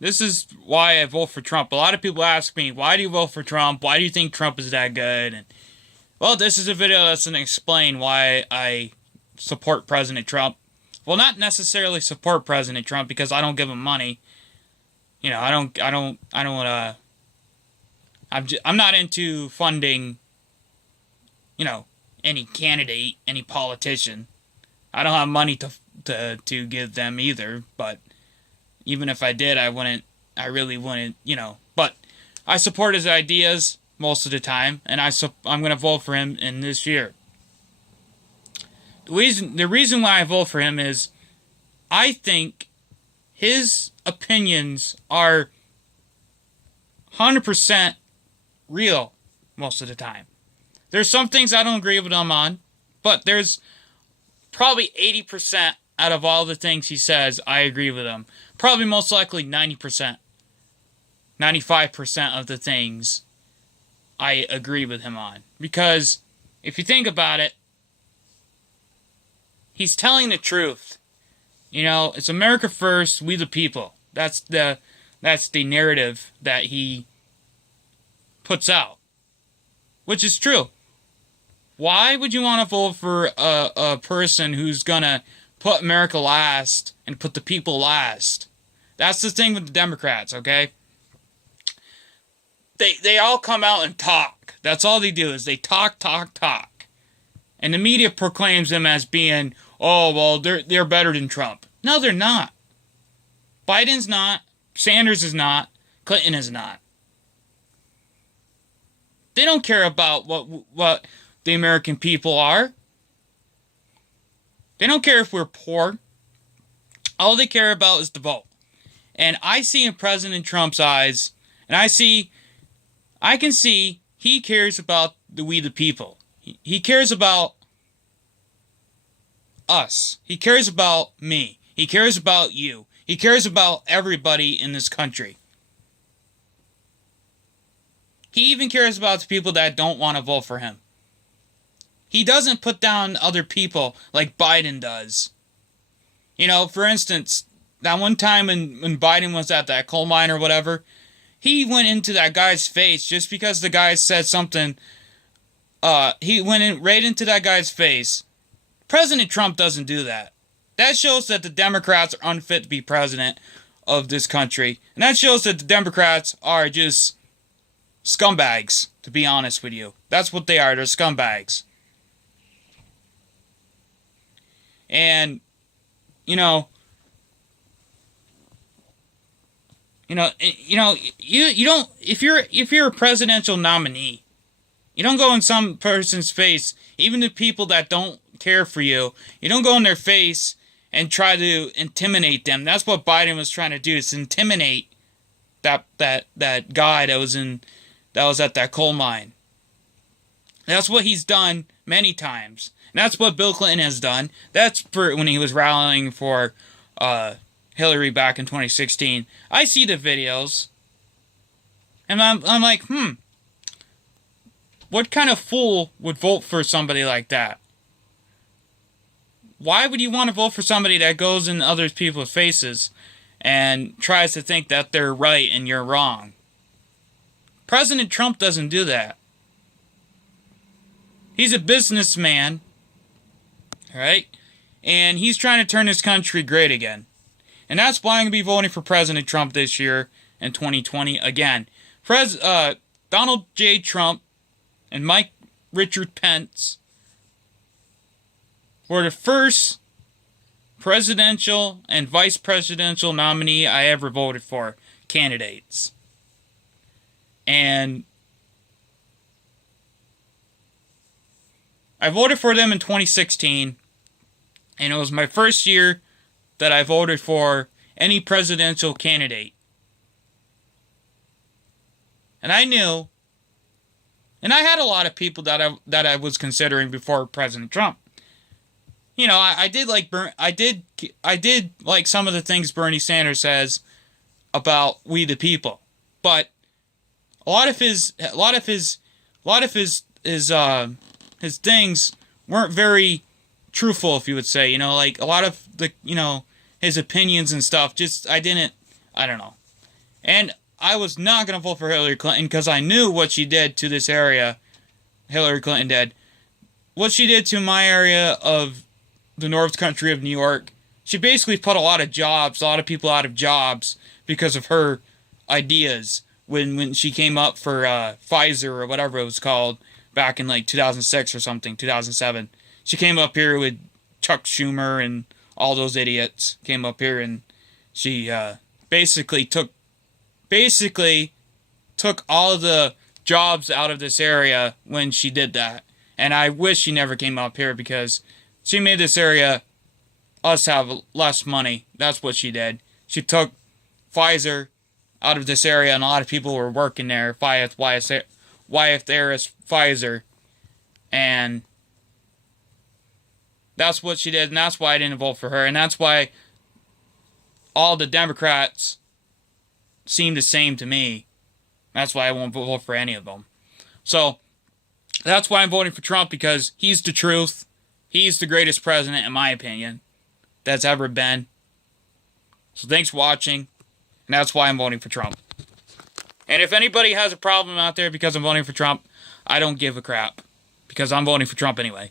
This is why I vote for Trump. A lot of people ask me, why do you vote for Trump? Why do you think Trump is that good? And, well, this is a video that's going to explain why I support President Trump. Well, not necessarily support President Trump because I don't give him money. You know, I'm not into funding, you know, any candidate, any politician. I don't have money to give them either, but even if I did, I really wouldn't, you know. But I support his ideas most of the time, and I'm going to vote for him in this year. The reason why I vote for him is I think his opinions are 100% real most of the time. There's some things I don't agree with him on, but there's probably 80% out of all the things he says I agree with him. Probably most likely 90%. 95% of the things I agree with him on. Because if you think about it, he's telling the truth. You know, it's America first, we the people. That's the narrative that he puts out. Which is true. Why would you want to vote for a person who's gonna put America last and put the people last? That's the thing with the Democrats, okay? They all come out and talk. That's all they do is they talk. And the media proclaims them as being, oh, well, they're better than Trump. No, they're not. Biden's not. Sanders is not. Clinton is not. They don't care about what the American people are. They don't care if we're poor. All they care about is the vote. And I see in President Trump's eyes, and I can see he cares about we the people. He cares about us. He cares about me. He cares about you. He cares about everybody in this country. He even cares about the people that don't want to vote for him. He doesn't put down other people like Biden does. You know, for instance, that one time when Biden was at that coal mine or whatever, he went into that guy's face just because the guy said something. He went in right into that guy's face. President Trump doesn't do that. That shows that the Democrats are unfit to be president of this country. And that shows that the Democrats are just scumbags, to be honest with you. That's what they are. They're scumbags. And, you don't, if you're a presidential nominee, you don't go in some person's face, even the people that don't care for you, you don't go in their face and try to intimidate them. That's what Biden was trying to do, is intimidate that guy that was at that coal mine. That's what he's done many times. And that's what Bill Clinton has done. That's for when he was rallying for Hillary back in 2016. I see the videos, and I'm like, what kind of fool would vote for somebody like that? Why would you want to vote for somebody that goes in other people's faces and tries to think that they're right and you're wrong? President Trump doesn't do that. He's a businessman, right? And he's trying to turn this country great again. And that's why I'm going to be voting for President Trump this year in 2020 again. Donald J. Trump and Mike Richard Pence were the first presidential and vice presidential nominee I ever voted for candidates. And I voted for them in 2016, and it was my first year that I voted for any presidential candidate. And I knew, and I had a lot of people that I was considering before President Trump. You know, I did like some of the things Bernie Sanders says about we the people, but a lot of his things weren't very truthful, if you would say. You know, like a lot of the his opinions and stuff. I don't know. And I was not going to vote for Hillary Clinton because I knew what she did to this area. Hillary Clinton did. What she did to my area of the North Country of New York, she basically put a lot of people out of jobs because of her ideas when she came up for Pfizer or whatever it was called back in like 2006 or something, 2007. She came up here with Chuck Schumer and all those idiots came up here, and she basically took all of the jobs out of this area when she did that. And I wish she never came up here because she made this area us have less money. That's what she did. She took Pfizer out of this area, and a lot of people were working there. Wyeth Harris Pfizer. And that's what she did, and that's why I didn't vote for her. And that's why all the Democrats seem the same to me. That's why I won't vote for any of them. So, that's why I'm voting for Trump, because he's the truth. He's the greatest president, in my opinion, that's ever been. So thanks for watching, and that's why I'm voting for Trump. And if anybody has a problem out there because I'm voting for Trump, I don't give a crap, because I'm voting for Trump anyway.